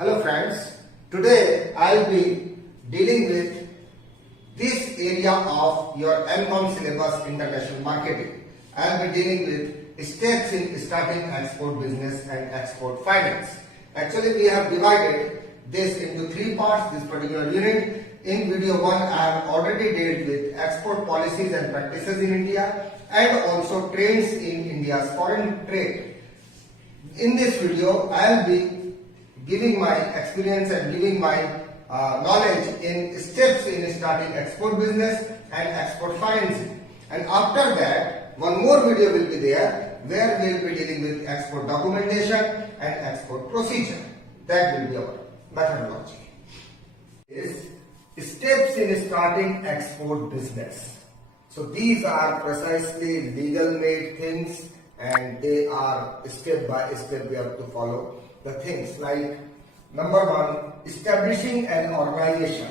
Hello friends, today I'll be dealing with this area of your MCOM syllabus, international marketing. I'll be dealing with steps in starting export business and export finance. Actually, we have divided this into three parts, this particular unit. In video 1, I have already dealt with export policies and practices in India and also trends in India's foreign trade. In this video, I'll be giving my experience and giving my knowledge in steps in starting export business and export financing. And after that, one more video will be there where we will be dealing with export documentation and export procedure. That will be our methodology. Is steps in starting export business. So these are precisely legal made things and they are step by step we have to follow the things like number 1, establishing an organization.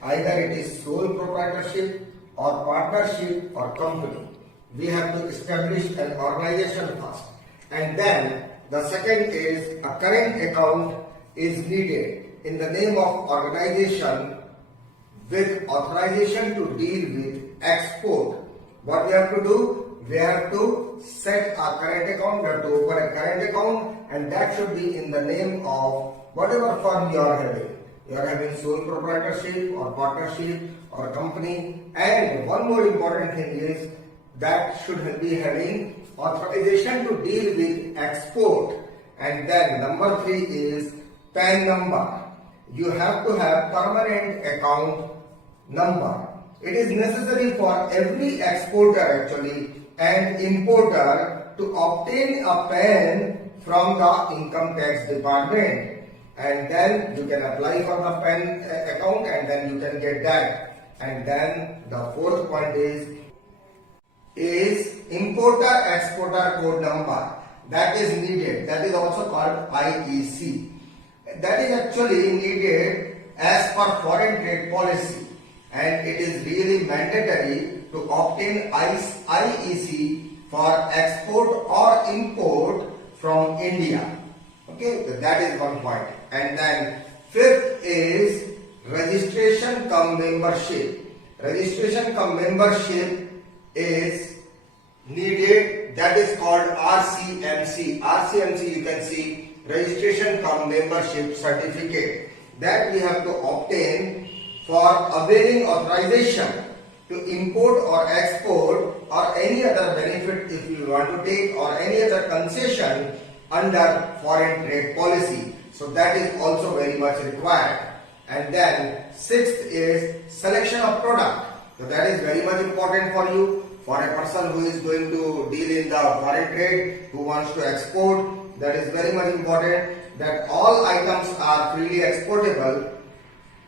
Either it is sole proprietorship or partnership or company. We have to establish an organization first. And then the second is a current account is needed in the name of organization with authorization to deal with export. What we have to do? We have to set a current account, we have to open a current account, and that should be in the name of whatever firm you are having. You are having sole proprietorship or partnership or company. And one more important thing is that should be having authorization to deal with export. And then number 3 is PAN number. You have to have permanent account number. It is necessary for every exporter actually and importer to obtain a PAN from the income tax department, and then you can apply for the PAN account and then you can get that. And then the fourth point is importer exporter code number. That is needed. That is also called IEC. That is actually needed as per foreign trade policy, and it is really mandatory to obtain IEC for export or import from India. Okay, so that is one point. And then fifth is registration cum membership. Registration cum membership is needed. That is called RCMC. RCMC, you can see registration cum membership certificate, that we have to obtain for availing authorization to import or export or any other benefit if you want to take or any other concession under foreign trade policy. So that is also very much required. And then sixth is selection of product. So that is very much important for you, for a person who is going to deal in the foreign trade, who wants to export. That is very much important that all items are freely exportable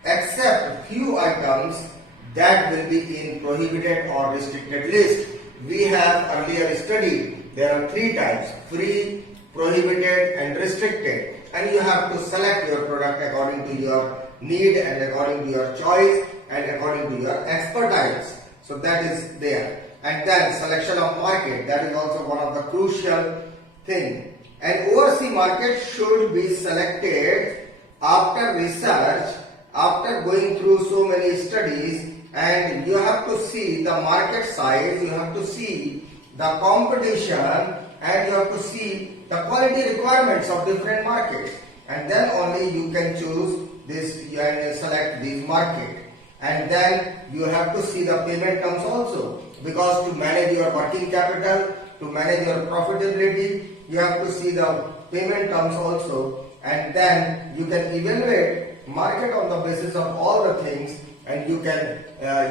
except few items that will be in prohibited or restricted list. We have earlier studied there are 3 types: free, prohibited and restricted, and you have to select your product according to your need and according to your choice and according to your expertise. So that is there. And then selection of market, that is also one of the crucial thing. An overseas market should be selected after research, after going through so many studies, and you have to see the market size, you have to see the competition, and you have to see the quality requirements of different markets, and then only you can choose this and select this market. And then you have to see the payment terms also, because to manage your working capital, to manage your profitability, you have to see the payment terms also, and then you can evaluate market on the basis of all the things, and you can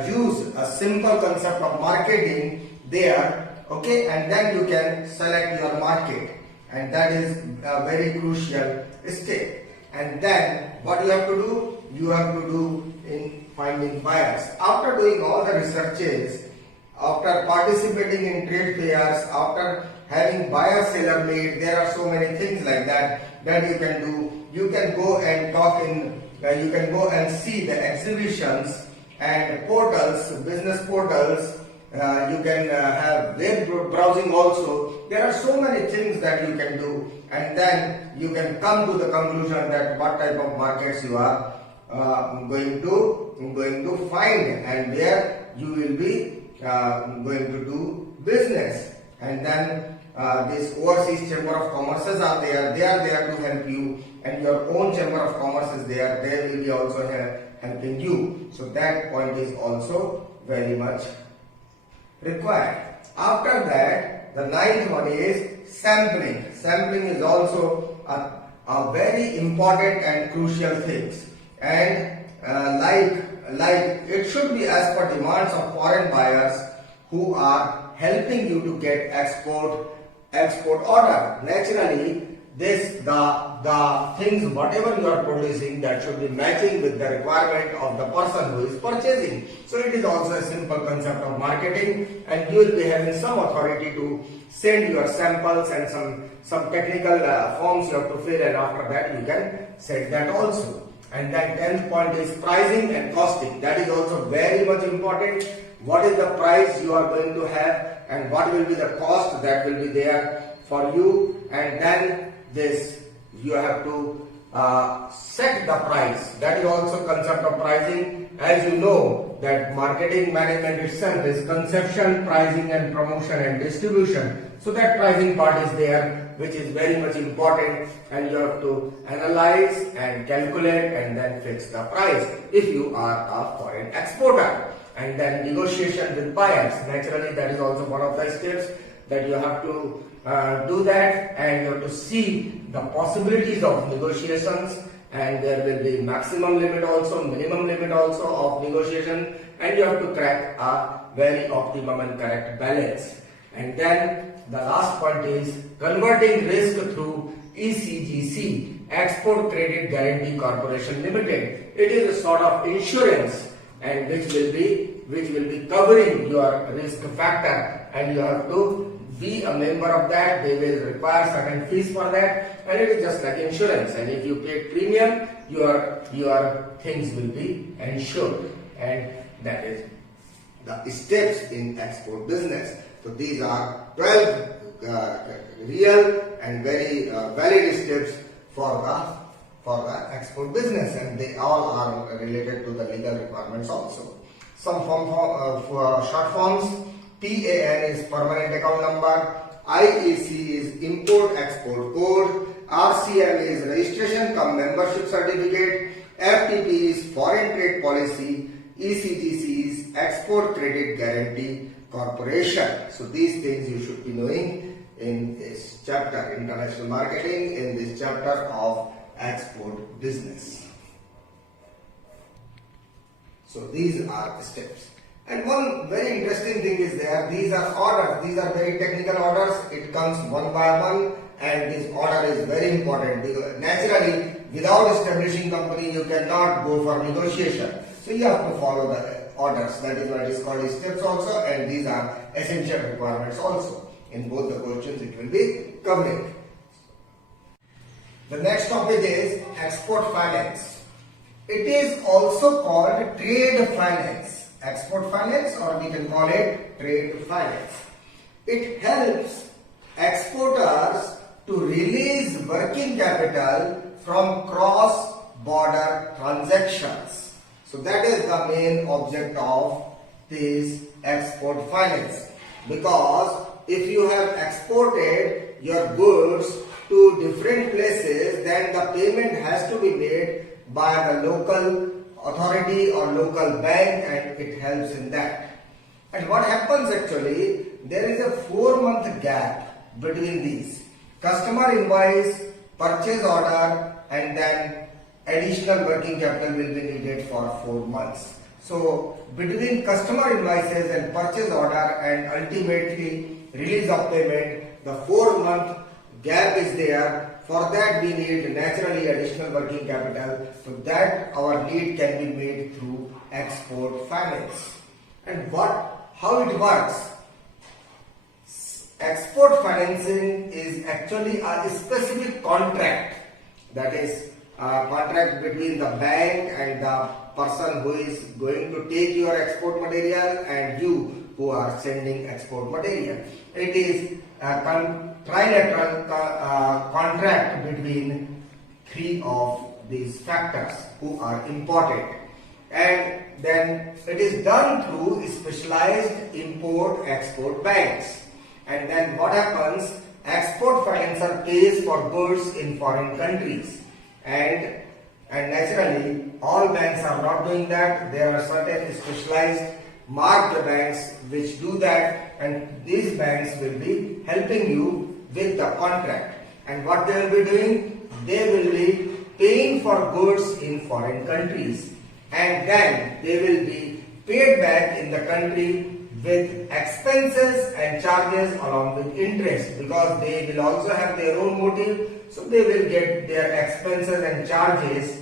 use a simple concept of marketing there, okay, and then you can select your market, and that is a very crucial step. And then what you have to do? You have to do in finding buyers. After doing all the researches, after participating in trade fairs, after having buyer-seller meet, there are so many things like that you can do. You can go and talk in, you can go and see the exhibitions and portals, business portals you can have web browsing also. There are so many things that you can do, and then you can come to the conclusion that what type of markets you are going to find, and where you will be going to do business. And then this overseas chamber of commerces are there. They are there to help you, and your own chamber of commerce is there. They will be also helping you. So that point is also very much required. After that, the ninth one is sampling. Sampling is also a very important and crucial thing, and like it should be as per demands of foreign buyers who are helping you to get export order. Naturally, the things whatever you are producing, that should be matching with the requirement of the person who is purchasing. So it is also a simple concept of marketing, and you will be having some authority to send your samples and some technical forms you have to fill, and after that you can set that also. And then 10th point is pricing and costing. That is also very much important. What is the price you are going to have, and what will be the cost that will be there for you, and then this you have to set the price. That is also concept of pricing. As you know that marketing management itself is conception, pricing and promotion and distribution. So that pricing part is there, which is very much important, and you have to analyze and calculate and then fix the price if you are a foreign exporter. And then negotiation with buyers. Naturally, that is also one of the steps that you have to do that, and you have to see the possibilities of negotiations, and there will be maximum limit also, minimum limit also of negotiation, and you have to crack a very optimum and correct balance. And then the last point is converting risk through ECGC, Export Credit Guarantee Corporation Limited. It is a sort of insurance, and which will be covering your risk factor, and you have to be a member of that. They will require certain fees for that, and it is just like insurance, and if you pay premium, your things will be insured. And that is the steps in export business. So these are 12 real and very valid steps for the export business, and they all are related to the legal requirements also. Some short forms. PAN is permanent account number, IEC is import export code, RCM is registration cum membership certificate, FTP is foreign trade policy, ECGC is export credit guarantee corporation. So these things you should be knowing in this chapter, international marketing, in this chapter of export business. So these are the steps. And one very interesting thing is there, these are orders, these are very technical orders, it comes one by one, and this order is very important because naturally without establishing company you cannot go for negotiation. So you have to follow the orders, that is what is called steps also, and these are essential requirements also. In both the questions it will be covering. The next topic is export finance. It is also called trade finance. Export finance, or we can call it trade finance. It helps exporters to release working capital from cross-border transactions. So that is the main object of this export finance. Because if you have exported your goods to different places, then the payment has to be made by the local authority or local bank, and it helps in that. And what happens actually, there is a 4-month gap between these. Customer invoice, purchase order, and then additional working capital will be needed for 4 months. So between customer invoices and purchase order and ultimately release of payment, the 4-month gap is there. For that we need naturally additional working capital, so that our need can be made through export finance. And how it works? Export financing is actually a specific contract, that is a contract between the bank and the person who is going to take your export material and you who are sending export material. It is a trilateral contract between three of these factors who are important, and then it is done through specialized import-export banks. And then what happens? Export financer pays for goods in foreign countries, and naturally all banks are not doing that. There are certain specialized marked banks which do that, and these banks will be helping you with the contract. And what they will be doing? They will be paying for goods in foreign countries, and then they will be paid back in the country with expenses and charges along with interest, because they will also have their own motive, so they will get their expenses and charges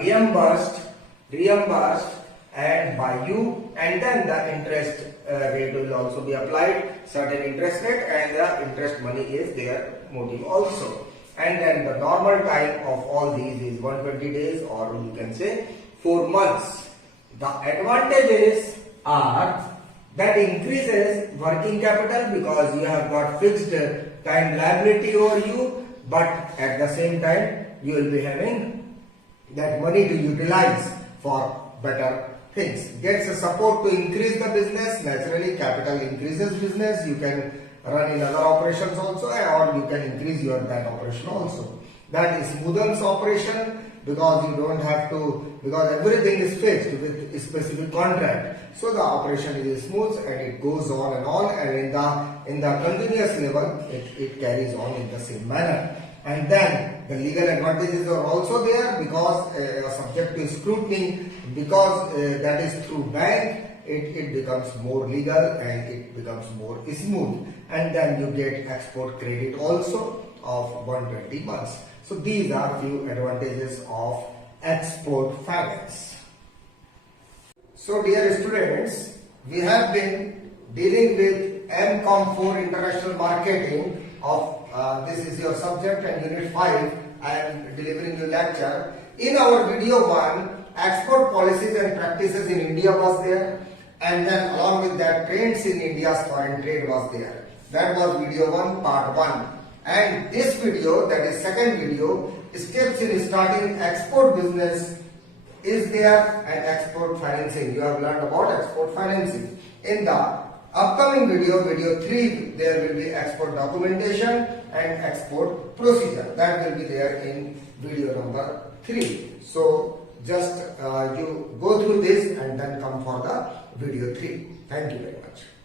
reimbursed and by you, and then the interest rate will also be applied, certain interest rate, and the interest money is their motive also. And then the normal time of all these is 120 days, or you can say 4 months. The advantages are that increases working capital because you have got fixed time liability over you, but at the same time you will be having that money to utilize for better things. Gets a support to increase the business. Naturally, capital increases business. You can run in other operations also, or you can increase your that operation also. That is smoothens operation because you don't have to, because everything is fixed with a specific contract. So the operation is smooth and it goes on and on, and in the continuous level it carries on in the same manner. And then the legal advantages are also there because subject to scrutiny, because that is through bank, it becomes more legal and it becomes more smooth. And then you get export credit also of 120 months. So these are few advantages of export finance. So dear students, we have been dealing with MCOM 4 International Marketing of this is your subject, and Unit 5 I am delivering you lecture. In our video 1, export policies and practices in India was there, and then along with that trends in India's foreign trade was there. That was video 1 part 1. And this video, that is second video, steps in starting export business is there, and export financing. You have learned about export financing. In the upcoming video, video 3, there will be export documentation and export procedure. That will be there in video number 3. So just you go through this and then come for the video 3. Thank you very much.